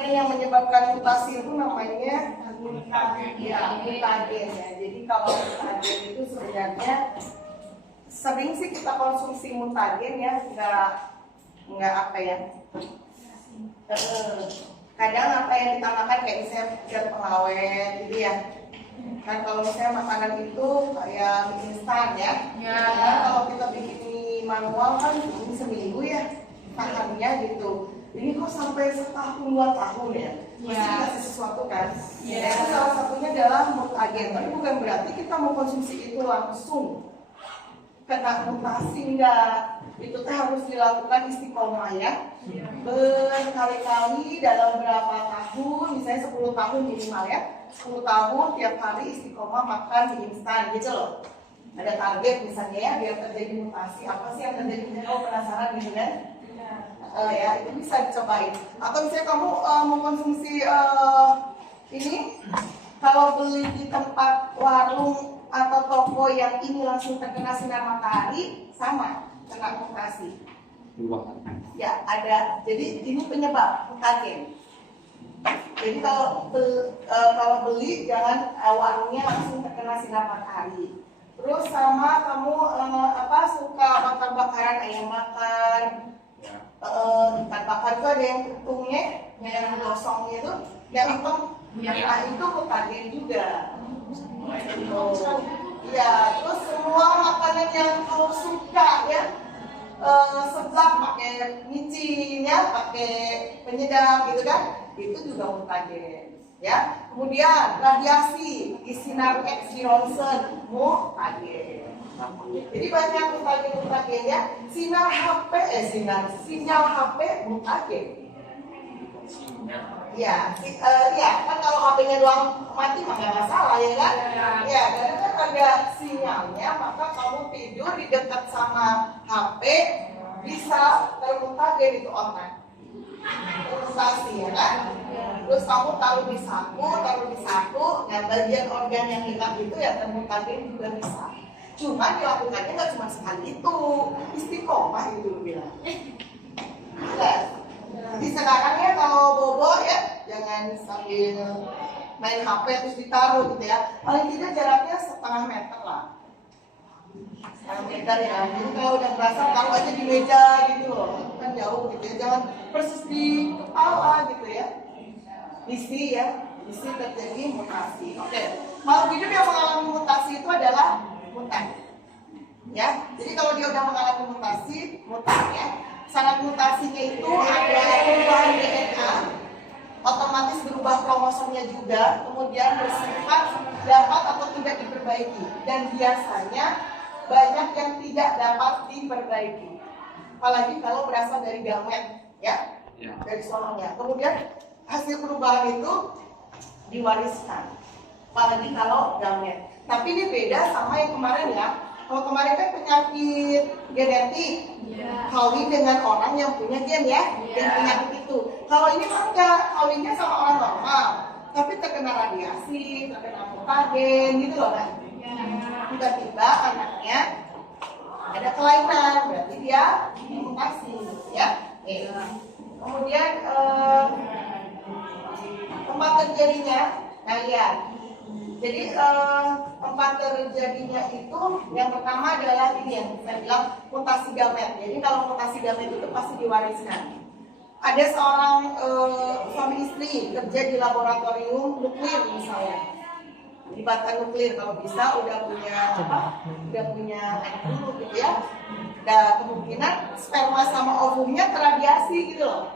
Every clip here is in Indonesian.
agen yang menyebabkan mutasi itu namanya mutagen ya. Jadi kalau mutagen itu sebenarnya sering sih kita konsumsi mutagen ya, nggak apa ya. Kadang apa yang kita makan kayak misalnya zat pengawet gitu ya. Kan kalau misalnya makanan itu kayak mie instan ya. Karena kalau kita bikin mie manual kan ini seminggu ya tahannya gitu. Ini kok sampai setahun 2 tahun ya? Pasti dikasih sesuatu kan? Ya, itu salah satunya adalah mutagen. Tapi bukan berarti kita mau konsumsi itu langsung kena mutasi, enggak. Itu harus dilakukan istiqomah ya. Berkali-kali dalam berapa tahun, misalnya 10 tahun minimal ya. 10 tahun tiap hari istiqomah makan mie instan gitu loh. Ada target misalnya ya, biar terjadi mutasi. Apa sih yang terjadi? Kalau penasaran gitu kan? Ya itu bisa dicobain. Atau misalnya kamu mengkonsumsi ini, kalau beli di tempat warung atau toko yang ini langsung terkena sinar matahari, sama kena mutasi. Ya ada. Jadi ini penyebab mutagen. Jadi kalau beli jangan warungnya langsung terkena sinar matahari. Terus sama kamu suka bakar-bakaran ayam bakar. Ikan bakar itu ada yang untungnya, yang gosongnya itu, yang hitam, itu mutagen juga. Iya, terus semua makanan yang kau suka ya, seblak pakai micin ya, pakai penyedap gitu kan, itu juga mutagen. Ya, kemudian radiasi, sinar X di ronsen, mutagen. Jadi banyak mutagen ya. Sinyal HP mutagen. Ya, kan kalau HP-nya doang mati mah nggak masalah ya kan? Ya, karena kan ada sinyalnya, maka kamu tidur di dekat sama HP bisa termutagen itu otak. Termutasi ya kan? Terus kamu taruh di saku, nah bagian organ yang hilang itu ya termutagen juga bisa. Cuma dilakukannya nggak cuma sekali itu, istiqomah itu bilang. Jadi sekarang ya kalau bobo ya jangan sambil main HP terus ditaruh gitu ya. Paling tidak jaraknya setengah meter lah. Setengah meter ya. Jadi kalau udah merasa taruh aja di meja gitu loh, kan jauh gitu ya. Jangan persis di kepala gitu ya. Isi terjadi mutasi. Oke. Makhluk hidup yang mengalami mutasi itu adalah mutan. Ya, jadi kalau dia udah mengalami mutasi, mutan ya. Syarat mutasinya itu ada perubahan DNA, otomatis berubah kromosomnya juga, kemudian bersifat dapat atau tidak diperbaiki. Dan biasanya banyak yang tidak dapat diperbaiki. Apalagi kalau berasal dari gamet, ya, dari suaminya. Kemudian hasil perubahan itu diwariskan. Apalagi kalau gamet. Tapi ini beda sama yang kemarin ya. Kalau kemarin kan penyakit genetik, kawin dengan orang yang punya gen ya, gen penyakit itu. Kalau ini kan enggak, kawinnya sama orang normal, tapi terkena radiasi, terkena mutagen gitu loh kan. Tiba-tiba anaknya ada kelainan, berarti dia mutasi ya. Kemudian tempat terjadinya, nah lihat. Jadi tempat terjadinya itu yang pertama adalah ini yang saya bilang mutasi gamet. Jadi kalau mutasi gamet itu pasti diwariskan. Ada seorang suami istri kerja di laboratorium nuklir misalnya, di batan nuklir kalau bisa udah punya anak dulu gitu ya. Dan kemungkinan sperma sama ovumnya terradiasi gitu loh.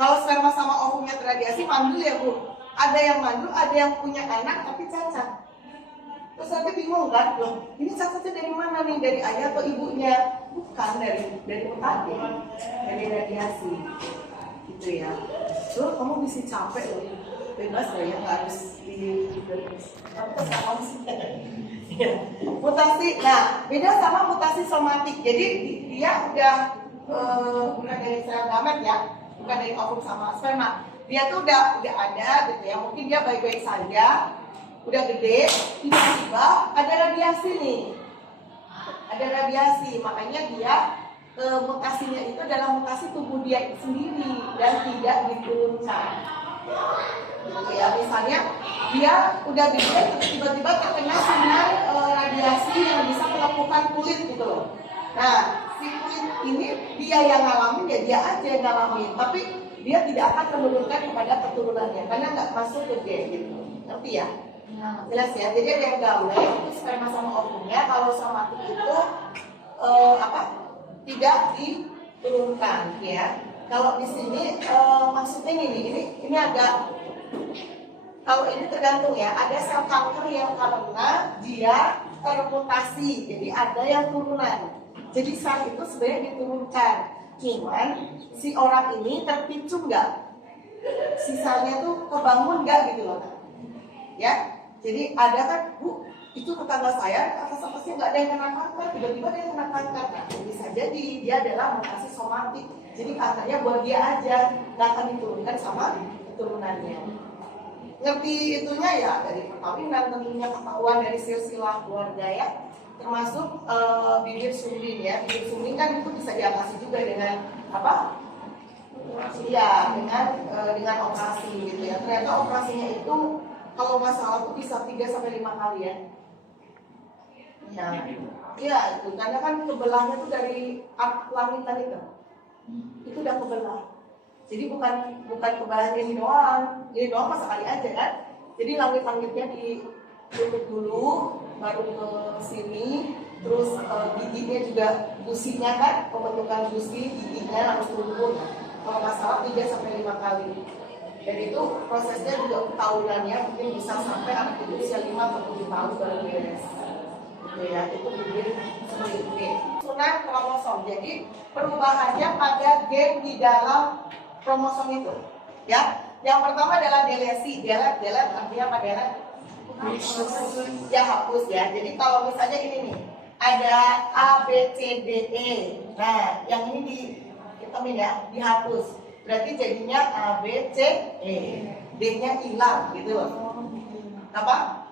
Kalau sperma sama ovumnya terradiasi mandul ya Bu. Ada yang mandul, ada yang punya anak tapi cacat. Terus nanti bingung kan, loh ini cacatnya dari mana nih? Dari ayah atau ibunya? Bukan, dari mutagen, dari radiasi. Gitu ya. Terus kamu bisa capek loh, bebas lah ya, nggak harus di mutasi. Nah, beda sama mutasi somatik. Jadi dia udah bukan dari sel gamet ya, bukan dari ovum sama sperma. Dia tuh udah ada gitu ya, mungkin dia baik-baik saja, udah gede, tiba-tiba ada radiasi nih, makanya dia mutasinya itu adalah mutasi tubuh dia sendiri dan tidak diturunkan. Gitu ya, misalnya dia udah gede tiba-tiba terkena sinar radiasi yang bisa melumpuhkan kulit gitu loh. Nah, si kulit ini dia yang ngalamin ya dia aja yang ngalamin, tapi dia tidak akan menurunkan kepada keturunannya karena nggak masuk ke dia gitu. Ngerti ya? Jelas ya. Jadi ada yang gaule itu sperma sama ovumnya, kalau somatik itu tidak diturunkan ya. Kalau di sini maksudnya ini agak, kalau ini tergantung ya, ada sel kanker yang karena dia termutasi, jadi ada yang turunan. Jadi sel itu sebenarnya diturunkan, cuman si orang ini terpicu nggak, sisanya tuh kebangun nggak gitu loh, ya. Jadi ada kan, Bu, itu tetangga saya atas-atasnya nggak ada yang kena kanker, tiba-tiba ada yang kena kanker. Nah, bisa jadi dia adalah mutasi somatik. Jadi kankernya buat dia aja, nggak akan diturunkan sama keturunannya. Ngerti itunya ya dari perkawinan, tentunya ketahuan dari silsilah keluarga ya, termasuk bibir sumbing ya. Bibir sumbing kan itu bisa diatasi juga dengan apa? Iya, dengan operasi gitu ya. Ternyata operasinya itu kalau nggak salah tuh bisa 3-5 kali ya. Iya itu karena kan kebelahnya tuh dari langitan itu udah kebelah. Jadi bukan kebelah ini doang masa kali aja kan. Jadi langit-langitnya ditutup dulu, baru ke sini, terus giginya juga gusinya kan, pembentukan gusi giginya harus tumbuh. Kalau nggak salah 3-5 kali. Dan itu prosesnya juga tahunannya mungkin bisa sampai anak itu usia 5-7 tahun baru beres. Ya, itu bibir sumbing. Sunan kromosom. Jadi perubahannya pada gen di dalam kromosom itu. Ya, yang pertama adalah delesi. Delet artinya apa delet? Ya hapus ya. Jadi kalau misalnya ini nih, ada A, B, C, D, E. Nah, yang ini dihitamin ya, dihapus. Berarti jadinya A, B, C, E. D-nya hilang gitu. Apa?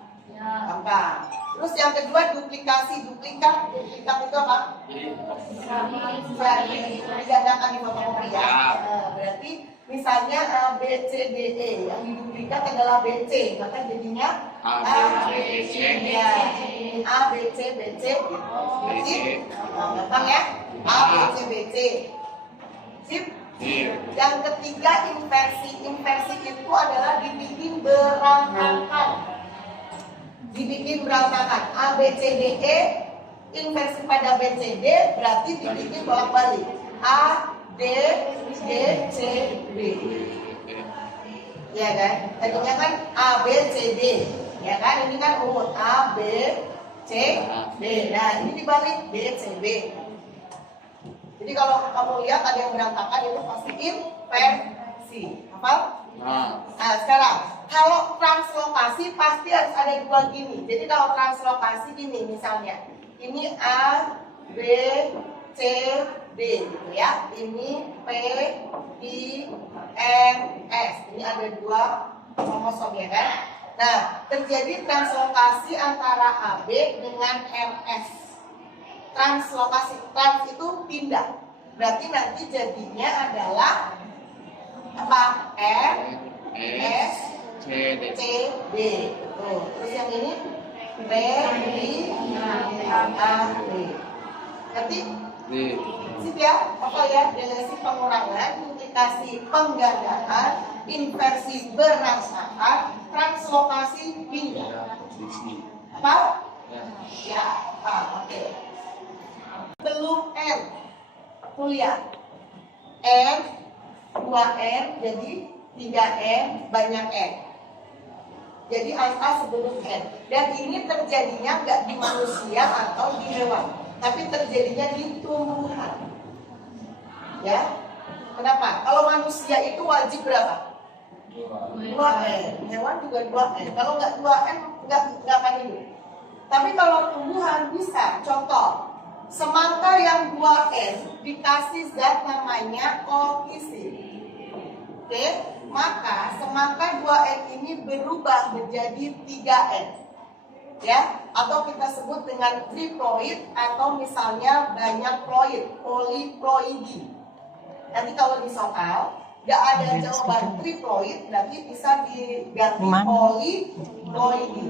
Apa? Terus yang kedua duplikasi. Duplikat itu apa? Digandakan di fotokopi ya. Berarti misalnya A, B, C, D, E. Yang diduplikat adalah B, C. Maka jadinya A, B, C, ya. A, B, C, B, C. Gampang ya? A, B, C, B, C. Sip? Yang ketiga inversi. Inversi itu adalah dibikin berantakan. A, B, C, D, E. Inversi pada B, C, D berarti dibikin bolak-balik. A, D, C, B. Ya kan? Tadinya kan A, B, C, D. Ya kan? Ini kan urut A, B, C, D. Nah ini dibalik B, C, B. Jadi kalau kamu lihat ada yang berantakan itu pasti inversi. Hafal? Nah sekarang kalau translokasi pasti harus ada dua gini. Jadi kalau translokasi gini misalnya, ini A, B, C, D gitu ya. Ini P, I, N, S. Ini ada dua kromosom ya kan. Nah terjadi translokasi antara AB dengan MS. Translokasi, trans itu pindah. Berarti nanti jadinya adalah apa? R, S, C, D. Tuh. Terus yang ini B, I, A, D. Ngerti? Sip ya? Apa ya? Delesi pengurangan, duplikasi penggandaan, inversi berantakan, translokasi pindah. Apa? Ya. Oke. Belum N. Kuliah. N 2N jadi 3N banyak N. Jadi angka sebelum N. Dan ini terjadinya nggak di manusia atau di hewan, tapi terjadinya di tumbuhan. Ya. Kenapa? Kalau manusia itu wajib berapa? 2N. Hewan juga 2N. Kalau nggak 2N nggak akan hidup. Tapi kalau tumbuhan bisa. Contoh, semangka yang 2N dikasih zat namanya oksisin. Oke, maka semangka 2N ini berubah menjadi 3N. ya, atau kita sebut dengan triploid atau misalnya banyak ploid, poliploidi. Nanti kalau di soal nggak ada jawaban triploid, berarti bisa diganti poliploidi.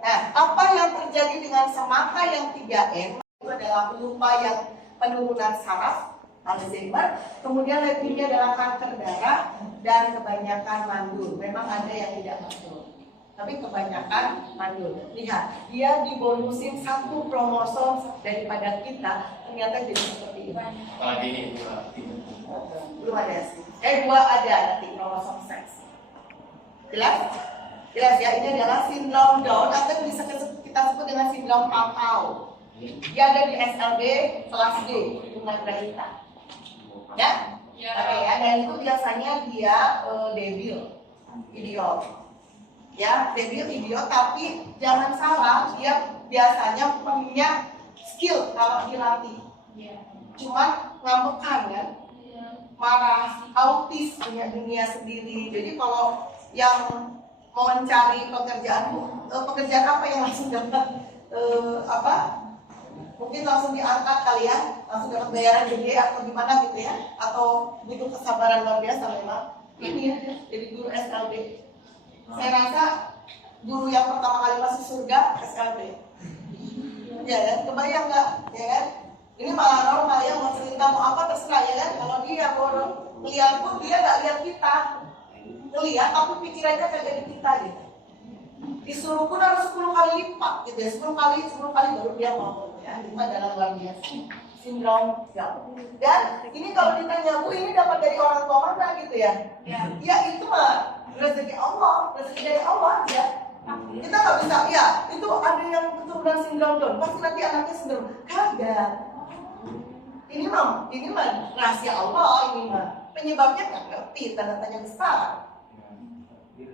Nah, apa yang terjadi dengan semangka yang 3N? Itu adalah lupa yang penurunan saraf, Alzheimer, kemudian leukemia adalah kanker darah, dan kebanyakan mandul. Memang ada yang tidak mandul, tapi kebanyakan mandul. Lihat, dia dibonusin 1 kromosom daripada kita, ternyata jadi seperti ini. Apalagi ini Belum ada sih. 2 ada nanti kromosom seks. Jelas? Jelas ya, ini adalah sindrom Down atau bisa kita sebut dengan sindrom Pau-Pau. Dia ada di SLB kelas D, dengan balita. Ya? Oke ya, dan itu biasanya dia debil, idiot. Ya, debil, idiot, tapi jangan salah, dia biasanya punya skill kalau dilatih. Cuma ngambekan kan? Marah, autis, punya dunia sendiri. Jadi kalau yang mau mencari pekerjaan apa yang langsung dapat mungkin langsung diangkat kali ya, langsung dapat bayaran gede atau gimana gitu ya, atau butuh kesabaran luar biasa memang. Ini ya, jadi guru SLB. Saya rasa guru yang pertama kali masuk surga SLB. Ya kan, kebayang nggak? Ya kan? Ini malah normal ya, mau cerita mau apa terserah ya kan. Kalau dia bodoh lihat pun dia nggak lihat kita, ngelihat tapi pikirannya kagak di kita gitu. Disuruh pun harus 10 kali lipat gitu ya, 10 kali baru dia ngomong ya. Itu adalah luar biasa sindrom Down. Dan ini kalau ditanya, Bu, ini dapat dari orang tua mana gitu ya? Ya itu mah rezeki Allah, rezeki dari Allah ya. Kita nggak bisa, ya itu ada yang keturunan sindrom Down, pasti nanti anaknya sindrom. Kagak. Ini mah rahasia Allah, ini mah penyebabnya nggak ngerti, tanda tanya besar.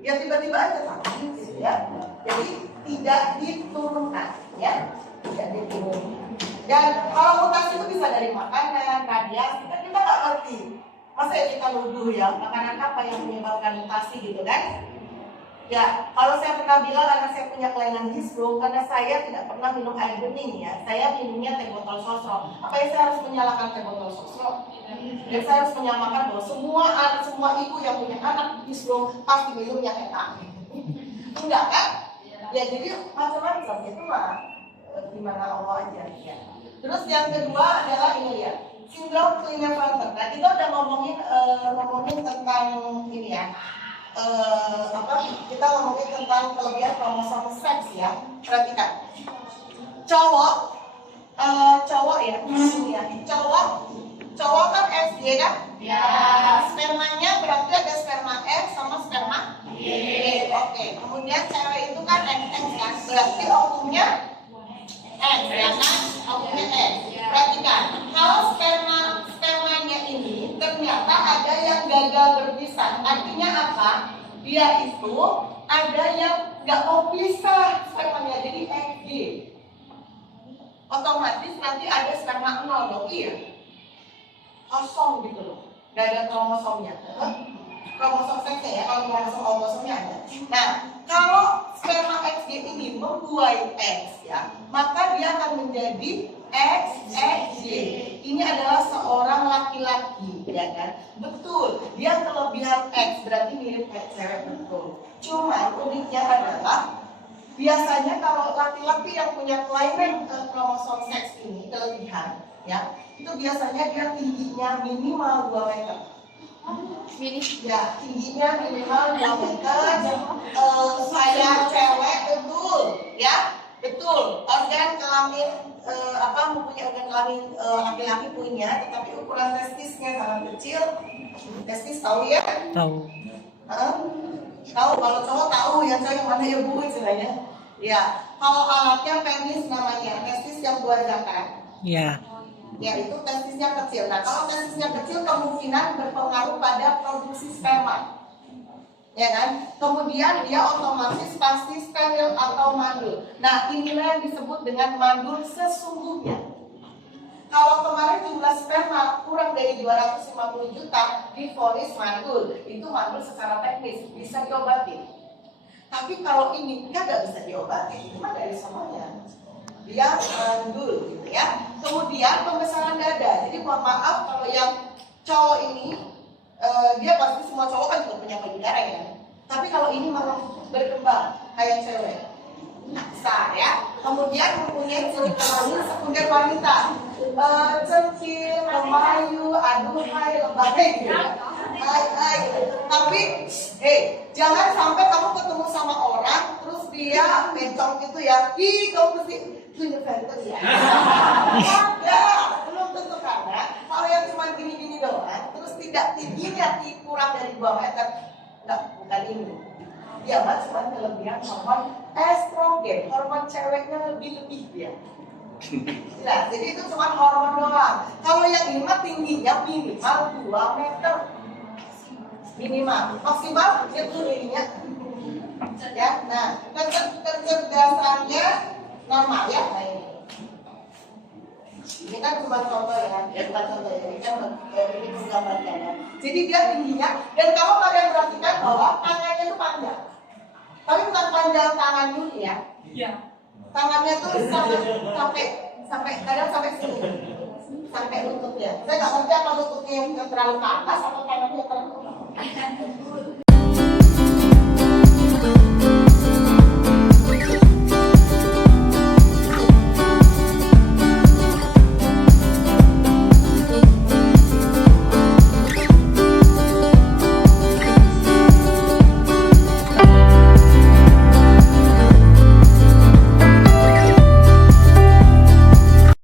Ya tiba-tiba aja sakit gitu ya. Jadi tidak diturunkan ya, tidak diturunkan. Dan kalau mutasi itu bisa dari makanan, radiasi, kan kita nggak ngerti. Masa ya kita nuduh ya makanan apa yang menyebabkan mutasi gitu kan? Ya, kalau saya pernah bilang karena saya punya kelainan hisbro, karena saya tidak pernah minum air bening ya, saya minumnya teh botol sosro. Apa yang saya harus menyalakan teh botol sosro? Dan saya harus menyamakan bahwa semua ibu yang punya anak hisbro pasti minumnya enak. Enggak kan? Ya jadi macam-macam itu mah gimana Allah aja ya. Terus yang kedua adalah ini ya, sindrom Klinefelter. Nah kita udah ngomongin tentang ini ya. Kita ngomongin tentang kelebihan kromosom seks ya. Perhatikan, cowok ya, ini ya, cowok kan X Y kan? Ya. Spermanya berarti ada sperma X sama sperma Y. Oke. Kemudian cewek itu kan XX kan, berarti ovumnya X ya kan? Ovumnya X. Perhatikan, kalau spermanya ini ternyata ada yang gagal berpisah. Artinya apa? Dia itu ada yang nggak mau pisah spermanya, jadi XY. Otomatis nanti ada sperma 0 dong, iya. Kosong gitu loh, nggak ada kromosomnya. Kromosom seksnya ya, kalau kromosomnya ada. Nah, kalau sperma XY ini membuai X ya, maka dia akan menjadi XXY. Ini adalah seorang laki-laki, ya kan? Betul, dia kelebihan X, berarti mirip kayak cewek, betul. Cuma uniknya adalah biasanya kalau laki-laki yang punya kelainan kromosom seks ini kelebihan, ya, itu biasanya dia tingginya minimal 2 meter. Ya, tingginya minimal 2 meter. Saya cewek, betul, ya, betul. Organ kelamin mempunyai organ kelamin laki-laki punya, tetapi ukuran testisnya sangat kecil. Testis tahu ya? Tahu. Tahu, kalau cowok tahu ya, cowok yang mana ya Bu istilahnya. Ya, kalau alatnya penis namanya, testis yang buat zakat. Ya. Ya, itu testisnya kecil. Nah, kalau testisnya kecil kemungkinan berpengaruh pada produksi sperma. Ya kan? Kemudian dia otomatis pasti steril atau mandul. Nah, inilah yang disebut dengan mandul sesungguhnya. Kalau kemarin jumlah sperma kurang dari 250 juta divonis mandul, itu mandul secara teknis bisa diobati. Tapi kalau ini kan nggak bisa diobati, cuma dari semuanya. Dia mandul gitu ya. Kemudian pembesaran dada. Jadi mohon maaf kalau yang cowok ini dia pasti semua cowok kan juga punya payudara ya. Tapi kalau ini malah berkembang kayak cewek. Besar ya. Kemudian mempunyai ciri kelamin sekunder wanita. Centil, kemayu, aduhai, lebay gitu ya. Hai. Tapi jangan sampai kamu ketemu sama orang terus dia bencong gitu ya. Ih, kamu mesti punya fantas ya. Ada, belum tentu karena kalau yang cuma gini-gini doang terus tidak tingginya kurang dari 2 meter. Enggak, bukan ini. Dia mah cuma kelebihan hormon estrogen, hormon ceweknya lebih dia. Nah, jadi itu cuma hormon doang. Kalau yang ini mah tingginya minimal 2 meter. Minimal, maksimal itu ininya. Ya, nah, kecerdasannya nama ya, nah ini. Ini kan cuma contoh ya, bukan contoh ya, ini kan ini gambarnya ya. Jadi dia tingginya, dan kamu kalian perhatikan bahwa tangannya itu panjang. Tapi bukan panjang tangan Yuni ya. Iya. Tangannya tuh sampai kadang sampai sini, sampai lututnya. Saya nggak ngerti apa lututnya yang terlalu ke atas atau tangannya terlalu ke bawah.